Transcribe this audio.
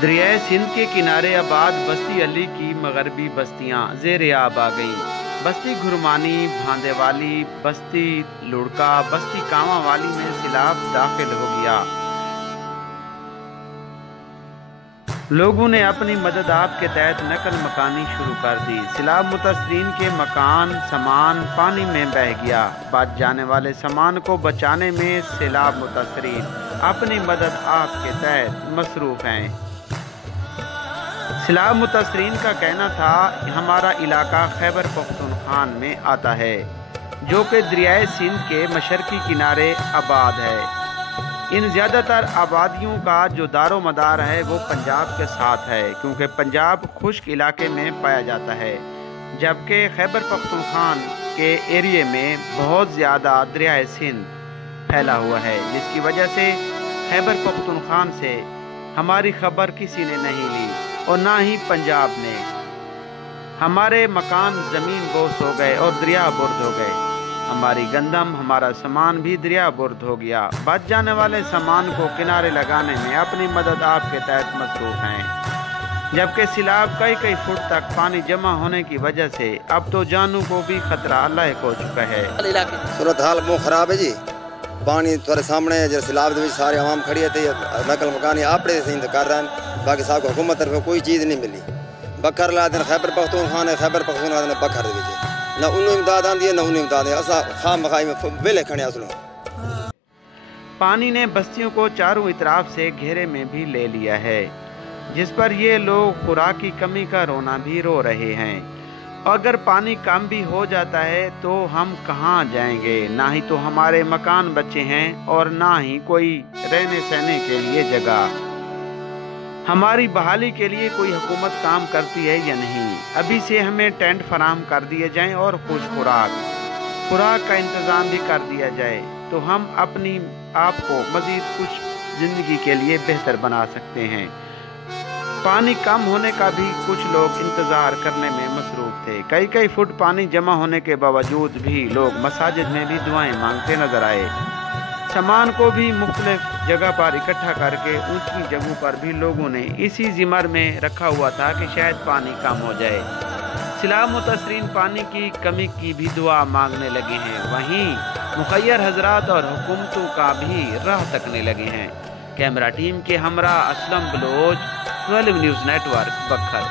दरियाए सिंध के किनारे आबाद बस्ती अली की मगरबी बस्तियां ज़ेर आब आ गईं। बस्ती घुरमानी, भांदेवाली, बस्ती लुड़का, बस्ती कांवा वाली में सैलाब दाखिल हो गया। लोगों ने अपनी मदद आप के तहत नकल मकानी शुरू कर दी। सैलाब मुतासरीन के मकान सामान पानी में बह गया। बच जाने वाले सामान को बचाने में सैलाब मुतासरीन अपनी मदद आप के तहत मसरूफ़ हैं। सैलाब मुतासरीन का कहना था हमारा इलाका खैबर पख्तूनख्वा में आता है, जो कि दरियाए सिंध के मशरकी किनारे आबाद है। इन ज़्यादातर आबादियों का जो दारो मदार है वो पंजाब के साथ है, क्योंकि पंजाब खुश्क इलाके में पाया जाता है, जबकि खैबर पख्तूनख्वा के एरिए में बहुत ज़्यादा दरियाए सिंध फैला हुआ है, जिसकी वजह से खैबर पख्तूनख्वा से हमारी खबर किसी ने नहीं ली और ना ही पंजाब ने। हमारे मकान ज़मीन बोस हो गए और दरिया बुर्द हो गए। हमारी गंदम, हमारा सामान भी दरिया बुर्द हो गया। बच जाने वाले सामान को किनारे लगाने में अपनी मदद आपके तहत मसरूफ़ हैं, जबकि सैलाब कई फुट तक पानी जमा होने की वजह से अब तो जानों को भी खतरा लायक हो चुका है। सूरत हाल बहुत खराब है जी। पानी थोड़े सामने जो सैलाब के सारे आवाम खड़ी है, नकल मकानी आपड़े से कर रहे हैं, बाकी साहब हुकूमत तरफ कोई चीज़ नहीं मिली। बखर ला दिन खैबर पख्तूनख्वा ने बखर दे ना उन्होंने इमदाद आंदी है ना उन्हें इमदाद है। असा खाम मखाई में बेले खड़े असलों। पानी ने बस्तियों को चारों इतराफ से घेरे में भी ले लिया है, जिस पर ये लोग खुराक की कमी का रोना भी रो रहे हैं। अगर पानी कम भी हो जाता है तो हम कहाँ जाएंगे? ना ही तो हमारे मकान बचे हैं और ना ही कोई रहने सहने के लिए जगह। हमारी बहाली के लिए कोई हुकूमत काम करती है या नहीं? अभी से हमें टेंट फराहम कर दिए जाएं और खुश खुराक का इंतज़ाम भी कर दिया जाए, तो हम अपनी आप को मज़ीद कुछ ज़िंदगी के लिए बेहतर बना सकते हैं। पानी कम होने का भी कुछ लोग इंतज़ार करने में मसरूफ़ थे। कई फुट पानी जमा होने के बावजूद भी लोग मसाजिद में भी दुआएं मांगते नजर आए। सामान को भी मुख्तलिफ जगह पर इकट्ठा करके ऊंची जगहों पर भी लोगों ने इसी ज़िमर में रखा हुआ था कि शायद पानी कम हो जाए। सैलाब मुतासरीन पानी की कमी की भी दुआ मांगने लगे हैं। वहीं मुखय्यर हजरात और हुकूमतों का भी राह तकने लगे हैं। कैमरा टीम के हमरा असलम बलोच, 12 न्यूज़ नेटवर्क, बखर।